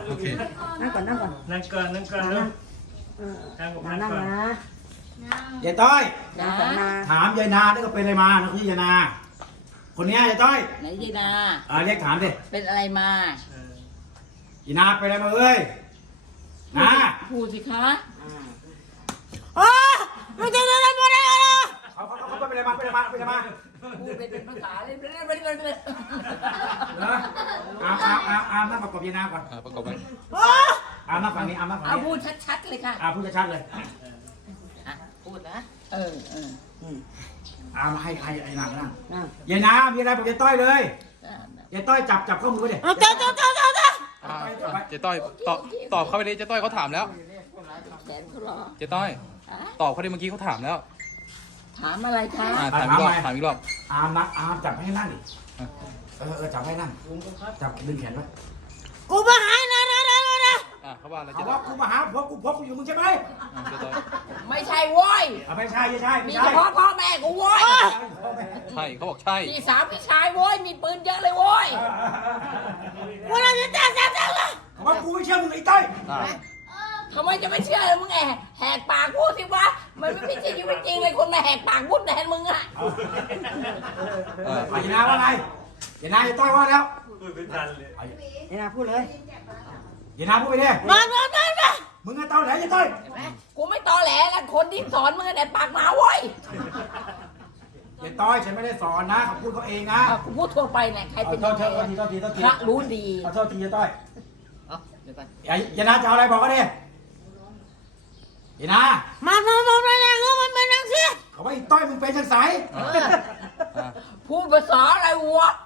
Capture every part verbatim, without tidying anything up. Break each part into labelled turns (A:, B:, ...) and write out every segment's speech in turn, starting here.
A: โอเค
B: นั่งก่อนนั่งก่อน
C: นั่งก่อนนั่งก่อนแล้วนั่งก่อนนั่งก่อน
D: ยายต้อย
B: ยายสนา
D: ถามยายนาได้ก็เป็นอะไรมานะพี่ยายนาคนนี้ยายต้อย
E: ไหนยีนา
D: อ่าเรียกถามดิ
E: เป็นอะไรมา
D: ยีนาเป็นอะไรมาเอ้ยนะ
E: พูดสิคะ
B: อ๋อไม่ใช่อะไรไม่ได้อะไร
D: เขาเขาเขาเป็นอะไรมาเป็นอะไรมาเป็นอะไรมา
E: พูดเป็นภาษาเลยเรื่อยๆเรื่อยๆเรื่อย
D: เหรออามอามอามอามนั่งประกบยายนาก่อน
A: อ่าประกอบไป
B: อ๋อ
D: อามนั่งฝั่งนี้อามนั่งฝั่ง
E: เอา
D: นี้
E: พูดชัดๆเลยค่ะ
D: อามพูดชัดๆเลย
E: อ่ะพูดนะเออเออ
D: อามให้ให้ยายนานั่ง
B: นั่ง
D: ยายนามีอะไรบอกยายต้อยเลย
E: อ่ะ
D: ยายต้อยจับจับข้อมือดิ
B: เอาเจ้าเจ้าเจ้าเจ้าเจ้า
A: อ่าเจ๊ต้อยตอบตอบเข้าไปดิเจ๊ต้อยเขาถามแล้ว
E: แขนเขารอ
A: เจ๊ต้อย
E: อ่ะ
A: ตอบเขาดิเมื่อกี้เขาถามแล้ว
E: ถามอะไรคะ
A: อ่าถามอีกรอบถามอีกรอบ
D: อามนะอามจับให้นั่งดิเออเออจับให้นั่งจับดึงแขนไว้
B: กูมาหานะนะนะนะ
A: อ่าเขาว่าอะไร
D: เอา
A: เจ๊ต้อ
D: ว่าย กูมาหาพวกกูพกกูอยู่มึงใช่ไหม
A: อ่าเจ๊ต้อย
E: ไม่ใช่โว้ย
D: เอาไม่ใช่ไม่ใช่
E: มี
D: ไม่
E: เฉ
D: ใช่
E: พาะพ่อแม่กูโว้ย
A: ใช่เขาบอกใช่
E: พี่สาวพี่ชายโว้ยมีปืนเยอะเลยโว้ย
B: กูเราจะจ้าจ้าจ้าจ้า
D: ว่ากูไม่เชื่อมึงไอ้ต้อย
A: อ่า
E: ทำไมจะไม่เชื่อเลยมึงแอบแหกปากพูดสิวะมันไม่ใช่ชีวิตจริงเลยคนมาแหกปากพูดแทนมึงอะ
A: เออ
D: เอาอย่านาว่าไงอย่านาอย่าต้อยว่าแล้ว
C: พูดไม่ทันเลย
B: ยายนาพูดเลย
D: อย่านาพูดไปดิ
B: มามามามา
D: มึงไอ้ต้อยไหนอย่าต้อย
E: เห็นไหมกูไม่ตอแหลแล้วคนที่สอนมึงแต่ปากหมาโว้ย
D: อย่าต้อยฉันไม่ได้สอนนะเขาพูดเขาเองนะ
E: อ่ะกูพูดทั่วไปเนี่ยใคร
D: เอา
E: เป็น
D: โทษโทษโทษทีโทษทีโทษที
E: พระรู้ดี
D: เอาโทษทีอย่าต้อย
E: เอาเดี๋ยวไป
D: อย่าอย่านาจะเอาอะไรบอกเขาดิอย่านา
B: มามามามาเนี่ยรู้มันเป็นนังสิ
D: เขาว่าไอ้ต้อยมึงเป็นจังไส
A: อ่าอ่า
E: พูดภาษาอะไรวะ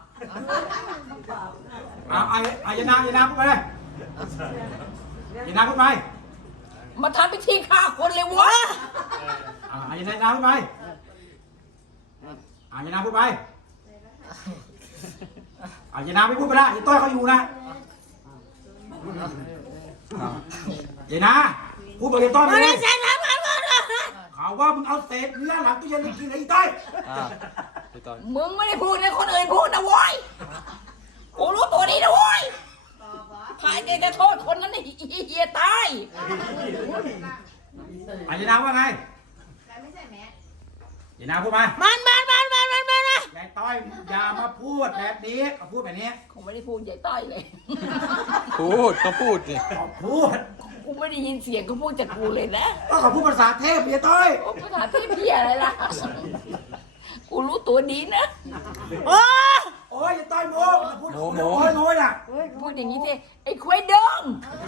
D: เอาเอาเอาอย่านาอย่านาพูดไปเลยอย่านาพูดไป
E: มาทำพิธีฆ่าคนเลยวะ
D: เอาเอาอย่านาพูดไปเอาอย่านาพูดไปเอาอย่านาไม่พูดไปละอย่าต้อยเขาอยู่นะ
A: อ่า
D: อย่านาพูดบอกอย่าต้อย
B: มา
D: มาเล
B: เนี่ย
D: ย
B: ใส่ทำมามามา
D: เขาว่ามึงเอาเศษเนื้อหลังตู้เย็นไปกินไอ้ต้อย
A: อ่าเจ๊ต้อย
E: มึงไม่ได้พูดนะคนอื่นพูดนะโว้ยกูรู้ตัวดีนะโว้ยพายใจจะโทษคนนั้นไอ้เฮียตาย
D: อาจารย์ว่าไงอย่านาพูดมา
B: มันมันมันมันมันมันนะ
D: ยายต้อยอย่ามาพูดแบบนี้เขาพูดแบบนี้
E: คงไม่ได้พูดใหญ่ต้อยเลย
A: พูดเขาพูดสิ
D: เขาพูด
E: กูไม่ได้ยินเสียงเขาพูดจากกูเลยนะ
D: ก็เขาพูดภาษาเทพยายต้อย
E: โอ้ภาษาเทพเพี้ยอะไรล่ะ กูรู้ตัวดีนะ
B: โอ้
D: โอ้ยยายต้อยโม้พูดโม้โม้โม้น่ะ
E: พูดอย่างนี้สิไอ้ควายเดิง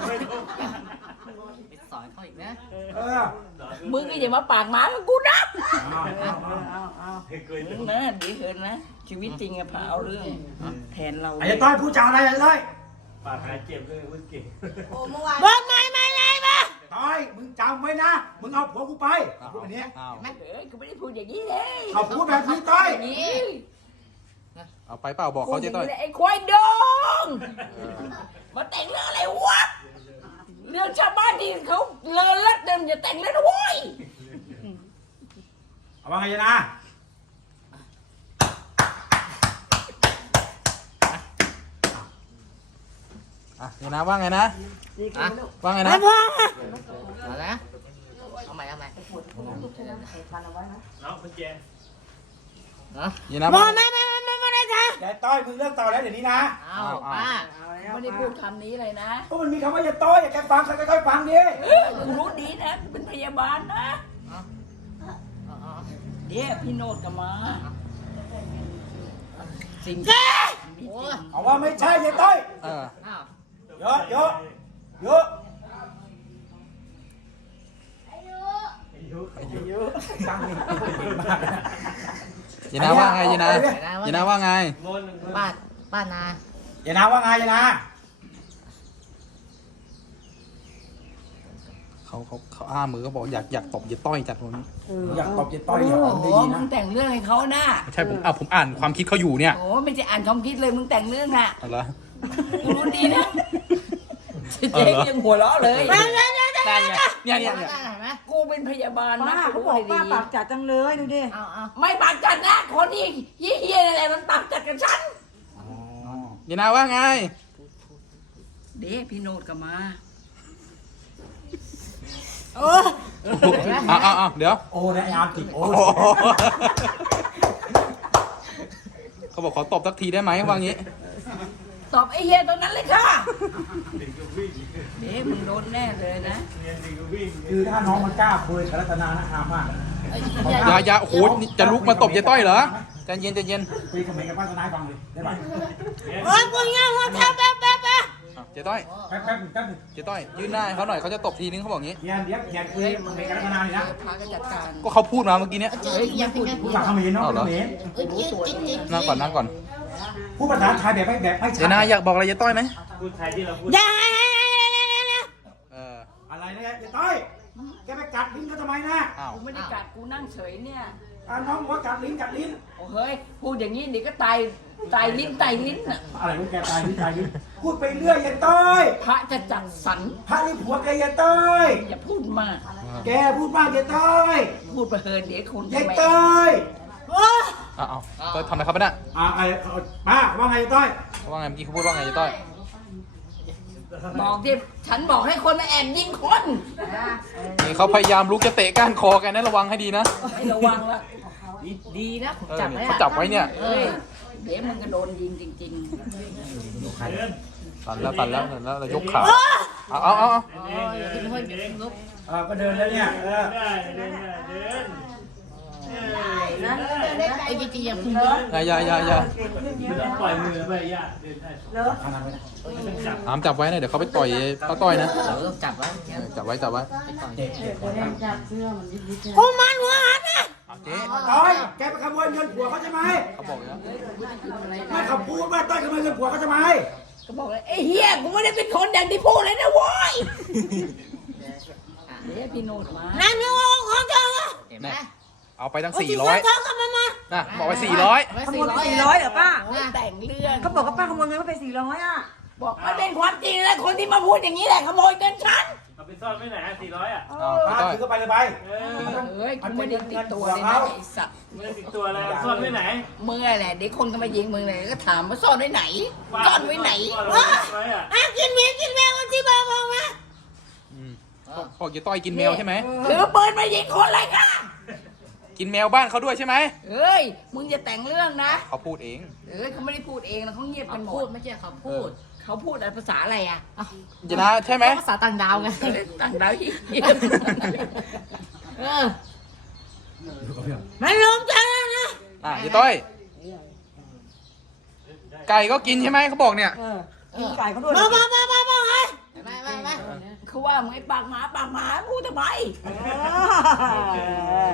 F: ไปสอนเขาอีกนะ
D: เออ
E: มึงก็อย่ามาปากหมากับกูนะ
D: เอาเอา
B: เอาเอา
C: เคย
E: มึงนะดีเกินนะ ชีวิตจริงอะพาเอาเรื่องแทนเรา
D: ไอ้ยายต้อยพูดจาอะไรยายต้อย
C: ปากหายเจ็บเลยพูดเก่ง
B: บอกไม่ไม่ไม่มา
D: ต้อยมึงจำไว้นะมึงเอาผัวกูไปเขาพูดแบบนี้
A: อ้าว
E: เอ้ยกูไม่ได้พูดอย่างนี้เลย
D: เขาพูดแบบนี้ต้อย
E: อย่างนี้
A: เอาไปเปล่าบอก
E: พู
A: เขา
E: ดอ
A: เจ๊
E: ย่าง
A: ต้อย
E: นี้เลยไอ้ควายเดิงมาแต่งเรื่องอะไรวะ เรื่องชาวบ้านที่เขาเลอลัดเดิมอย่าแต่งเลยนะเว้ย
D: เอาว่าไงยายนา
A: อ่ะเดี๋ยวนะว่าไงนะ
F: อ่ะ
A: ว่าไง
B: ไม่
A: นะ
B: พอ
F: เอาละเอาใหม่เอาใหม่
C: น้องคุณแจ
F: เนาะ
A: เดี๋ยวนะ
B: บอ
A: ว่าก
B: ไม่ไม่ไม่ไม่ไม่ได้จ้ะ
D: ยายต้อยมึงเลิกต่อแล้วเดี๋ยวนี้นะ
F: เอาป้า
E: ไม่ได้พูดคำนี้เลยนะ
D: ก็มันมีคำว่ายายต้อยอย่าแกฟังใครค่อยๆฟังดิ
E: เออมึงรู้ดีนะกูเป็นพยาบาลนะ
F: เอาเอา
E: เดี๋ยวพี่โนดก็มา สิ่ง
B: เจ๊
F: โอ้ย
D: เอาว่าไม่ใช่ยายต้อย
A: เออ
F: อ้าว
D: เยอะเยอะเยอะ ตั้งนี่เก่งมากนะ
A: เดี๋ยวนะว่าไงเดี๋ยวนะเดี๋ยวนะว่าไง
C: มน
F: ป้าป้านา
D: อย่านาว่าไงอย่านา
A: เขาเขาเขาอ้ามือเขาบอกอยากอยากตบเจ๊ต้อยจัดวันนี้
D: อยากตบอย่าต่อย
E: โอ้
D: อย่า
E: โห
D: หอมดีๆ
E: มึ
D: นะ
E: งแต่งเรื่องให้เขานะ
A: ไม่ใช่ผมอ่ะผมอ่านความคิดเขาอยู่เนี่ย
E: โอ้ไม่ใช่อ่านความคิดเลยมึงแต่งเรื่องน่ะ
A: เอาละ
E: กูรู้ดีนะเจ๊ยังหัวเราะเลย
B: ไม่ไม่ไม่ไม่
A: แต่เนี่ยเนี่ยเนี่ย
F: เห็
A: เนี่ย
F: นไหม
E: กูเป็นพยาบาล
B: ป้า
E: นะ
B: เขาบอกป้าปาก
E: ดี
B: จัดจังเลยดูดิ
F: เอาเอา
E: ไม่ปากจัดนะคนที่เฮี้ยๆอะไรมันปากจัดกับฉัน
A: เดี๋ยวนะว่าไง
E: เดี๋ยวพี่โนดก็มา
B: โอ้
A: อ่ะอ่ะอ่ะเดี๋ยว
D: โอ้เนี่ยไอ้อาร์มจิกโอ้
A: โอ้โหเขาบอกขอตบสักทีได้ไหมว่างี้
E: ตอบไอ้เฮียตรงนั้นเลยค่ะ
C: เด็กก็วิ่ง
E: เดี๋ยวมึงโดนแน่เลยนะ
C: เรียนเด็กก็วิ่ง
D: คือถ้าน้องมันกล้าคุยกับรัตนานะอามมาก
A: อย่าอย่าโอ้โหนี่จะลุกมาตบยายต้อยเหรอใจเย็นใจเย็น
D: คุยกับเมย์กับป้ารัตนาให้ฟังเลยได้ไหม
B: โอ้ยกูง่วงหัวเท้าแป๊บแป๊บแป๊บ
A: อ่ะเจ๊ต้อย
D: แป๊บแป๊บหนึ่งแป๊บหนึ่ง
A: เจ๊ต้อยยื่นหน้าให้เขาหน่อยเขาจะตบทีนึงเขาบอกงี้
D: เดี๋ยวเดี๋ยวเดี๋ยวคุยกับเมย์กับรัตนาเลยนะ
E: พาก็จัดการ
A: ก็เขาพูดมาเมื่อกี้เนี้ย
F: เจอยังเป็นไง
D: พูดภาษาเขมรเนาะ
A: เอาเหรอ
D: เขมร
F: เอ้ยจิ๊กจิ๊กจิ๊ก
A: นั่งก่อนนั่งก่อน
D: พูดภาษาไทยแบบไม่แบบไม่ชั
A: เดี๋ยวนะอยากบอกอะไรยายต้อยไหม
C: พูดไทยที่เราพูด
B: อย่า
A: เออ
D: อะไรเนี่ยไอ้ต้อยแกไปกัดลิ้นเขาทำไมนะ
A: อ้าว
E: กูไม่ได้กัดกูนั่งเฉยเนี่ย
D: อ่ะน้องบอกว่ากัดลิ้นกัดลิ้น
E: โอ้เฮ้ย พูดอย่างนี้เดี๋ยวก็ตายตายลิ้นตายลิ้นน่ะ
D: อะไรของแกตายลิ้นตายลิ้นพูดไปเรื่อยไอ้ต้อย
E: พระจะจัดสรร
D: พระนี่ผัวแกไอ้ต้อย
E: อย่าพูดมาก
D: แกพูดมากไอ้ต้อย
E: พูดไปเฮินเดี๋ยวคุณ
D: ไอ้
E: จะไม่
D: ต้อย
B: โอ้ย
A: อ้าวอ้าวต้อยทำอะไรครับเนี่ย
D: อ่าไอ้เอาป้าว่าไงไอ้ต้อย
A: เขาว่าไงเมื่อกี้เขาพูดว่าไงยายต้อย
E: บอกที่ฉันบอกให้คนมาแอบยิงคน
A: นี่เขาพยายามลุกจะเตะก้านคอแกนะระวังให้ดีนะ
E: ไม่ระวังละ
F: ดีนะผม
A: เออ
F: จับ
A: เนี่ย
F: ไว้
A: เขาจับไว้เนี่ย
E: เฮ้ยเดี๋ยวมึงก็โดนยิงจริง
C: เดิน
A: สั่นแล้วสั่นแล้วสั่นแล้วเรายกขาเอาเอาเอาเอา
C: เดินเดินเดินเดิน
F: ลุก
D: เออก็เดินแล้วเนี่ยเออ
C: ได้เดินได้เดิน
F: เอ้ยจริงๆยัง
A: อย่าอย่าอย่าอย่า
C: ไม่ต้องปล่อยมือไปย่าเดินได้
D: ขนาดนั้น
C: ไม่ต้องจับ
A: อามจับไว้นะเดี๋ยวเขาไปต่อยป้าต้อยนะ
F: เออจับไว้
A: เออจับไว้จับไว้
D: เด็กเด็กคนนั้น
B: กูมันหัวหันนะ
A: เอาเจ๊
D: ต้อยแกไปขโมยเงินผัวเขาใช่ไหม
A: เขาบอกอย่างนี้
D: ไม่เขาพูดว่าต้อยขโมยเงินผัวเขาใช่ไหม
E: ๆ ก็บอกเลยไอ้เฮียกูไม่ได้เป็นคนอย่างที่พูดเลยนะโว้ยเดี๋ยวพี่โนดมา
B: นั่นนี่ของเธอ
F: เห็นไหม
A: เอาไปตั้ง
B: โอ้ย
A: สี่
B: ที่
A: ร้
B: เธ
A: อ
B: อย เธอก็มามา
A: นะบอกไปสี่ร้อย
B: ขโมยไปสี่ร้อยเหรอป้า
E: โอ้ยแต่งเรื่อง
B: เขาบอกว่าป้าขโมยเงินเขาไปสี่ร้อยอ่ะ
E: บอกมันเป็นความจริงแล้วคนที่มาพูดอย่างนี้แหละขโมยเงินฉัน
C: เอาไปซ่อนไว้ไหนสี่ร้อยอ่ะ
A: เอา
D: ป้า
A: ป้าต้อย
D: ถือเข้าไปเลยไป
C: เออ
E: เฮ้ยกูไม่ได้ติดตัวเลยนะไอ้สัตว์
C: ไม่ได้ติดตัวอะไรซ่อนไว้ไหน
E: มึงอะไรเด็กคนก็มายิงมึงเลยก็ถามว่าซ่อนไว้ไหนซ่อนไว้ไหน
C: ซ่อนไว้อ่ะ
B: อ่ะกินเมียกินแมวกันที่บ้านบอกมา
A: อืมบอกยายต้อยกินแมวใช่ไหม
E: ถือปืนมายิงคนเลยค่ะ
A: กินแมวบ้านเขาด้วยใช่ไหม
E: เฮ้ยมึงจะแต่งเรื่องนะ
A: เขาพูดเอง
E: เอ้ยเขาไม่ได้พูดเองนะเขาเงียบ
F: เขา
E: กันหม
F: พูด
E: ด
F: ไม่ใช่เขาพูด
E: เขาพูดอะไรภาษาอะไรอ่ะ
A: จะนะใช่ไหม
F: ภาษาต่างดาวไง
E: ต่างดาวที่
F: เออ
B: มันลงใจแล้วนะ
A: อ่ะยายต้อย ไก่ก็กินใช่ไหมเขาบอกเนี่ย
B: เออกินไก่เขาด้วยมามามามามาไง
F: ไม่ไม่ไม่
E: เขาว่ามึงไอ้ปากหมาปากหมาพูดทำไม
B: เออ